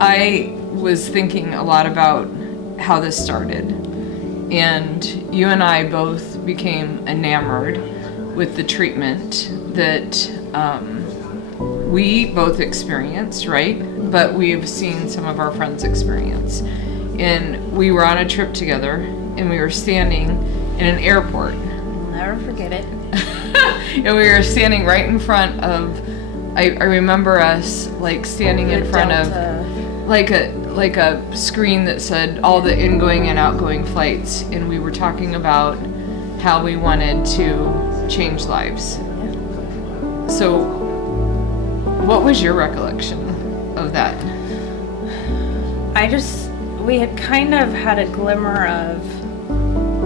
I was thinking a lot about how this started. And you and I both became enamored with the treatment that we both experienced, right? But we've seen some of our friends experience. And we were on a trip together, and we were standing in an airport. I'll never forget it. And we were standing right in front of, I remember us like standing in front of like a screen that said all the ingoing and outgoing flights, and we were talking about how we wanted to change lives. Yeah. So what was your recollection of that? We had kind of had a glimmer of,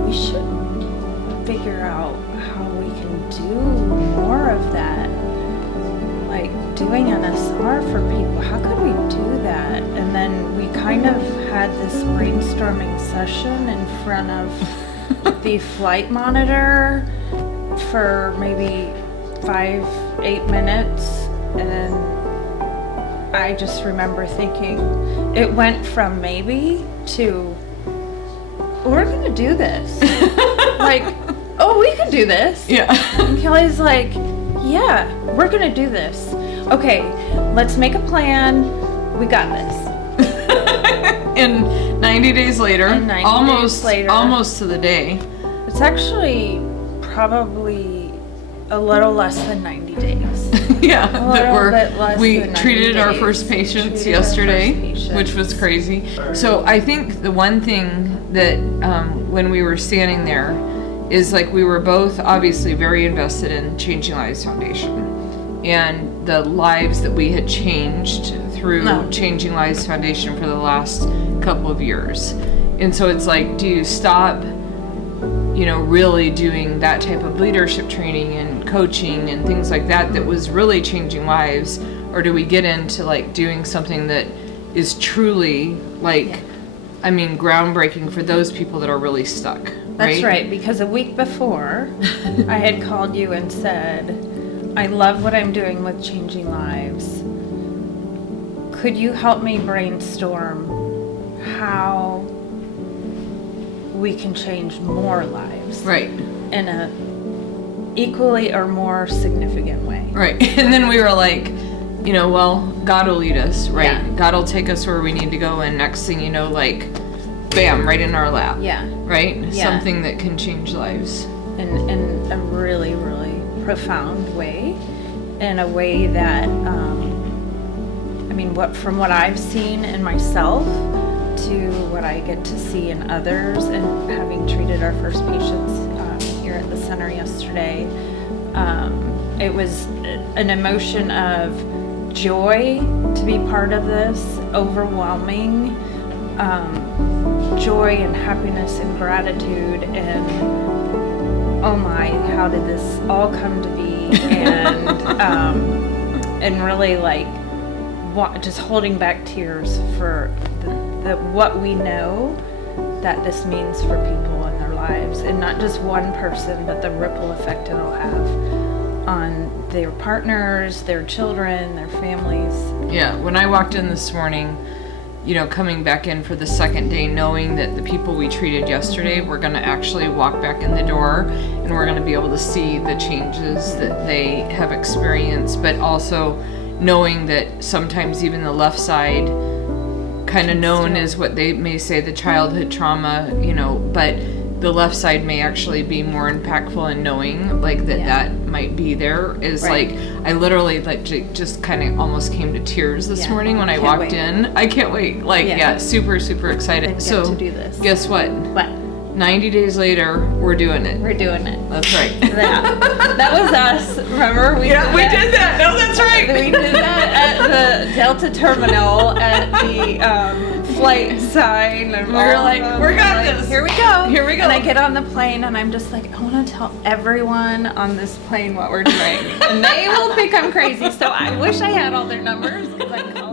we should figure out how we can do more of that. Like doing an SR for people, how could we do that? And then we kind of had this brainstorming session in front of the flight monitor for maybe 5-8 minutes, and I just remember thinking, it went from maybe to, we're gonna do this. Like, oh, we could do this. Yeah. And Kelly's like, yeah, we're gonna do this. Okay, let's make a plan. We got this. And 90 days later, almost to the day. It's actually probably a little less than 90 days. Yeah, we treated our days. first patients yesterday, which was crazy. So I think the one thing that when we were standing there is like we were both obviously very invested in Changing Lives Foundation and the lives that we had changed through Changing Lives Foundation for the last couple of years. And so it's like, do you stop, really doing that type of leadership training and coaching and things like that was really changing lives, or do we get into like doing something that is truly groundbreaking for those people that are really stuck? That's right, because a week before, I had called you and said, I love what I'm doing with Changing Lives. Could you help me brainstorm how we can change more lives? Right. In a equally or more significant way. Right. And then we were like, God will lead us, right? Yeah. God will take us where we need to go, and next thing you know, like, bam, right in our lap. Yeah. Right? Yeah. Something that can change lives. In a really, really profound way. In a way that, from what I've seen in myself to what I get to see in others, and having treated our first patients here at the center yesterday, it was an emotion of joy to be part of this, overwhelming joy and happiness and gratitude, and oh my, how did this all come to be? And really just holding back tears for the what we know that this means for people in their lives, and not just one person, but the ripple effect it'll have on their partners, their children, their families. Yeah, when I walked in this morning, coming back in for the second day, knowing that the people we treated yesterday were going to actually walk back in the door, and we're going to be able to see the changes that they have experienced, but also knowing that sometimes even the left side, kind of known as what they may say the childhood trauma, but the left side may actually be more impactful in knowing that might be there is right. I literally just kind of almost came to tears this morning when I walked in. I can't wait. Super, super excited. And so to do this. Guess what? What? 90 days later, we're doing it. We're doing it. That's right. That was us. Remember? We did that. No, that's right. We did that at the Delta terminal at the flight sign. And we were like, we got this. Here we go. Here we go. And I get on the plane and I'm just like, I want to tell everyone on this plane what we're doing. And they will think I'm crazy. So I wish I had all their numbers because I'm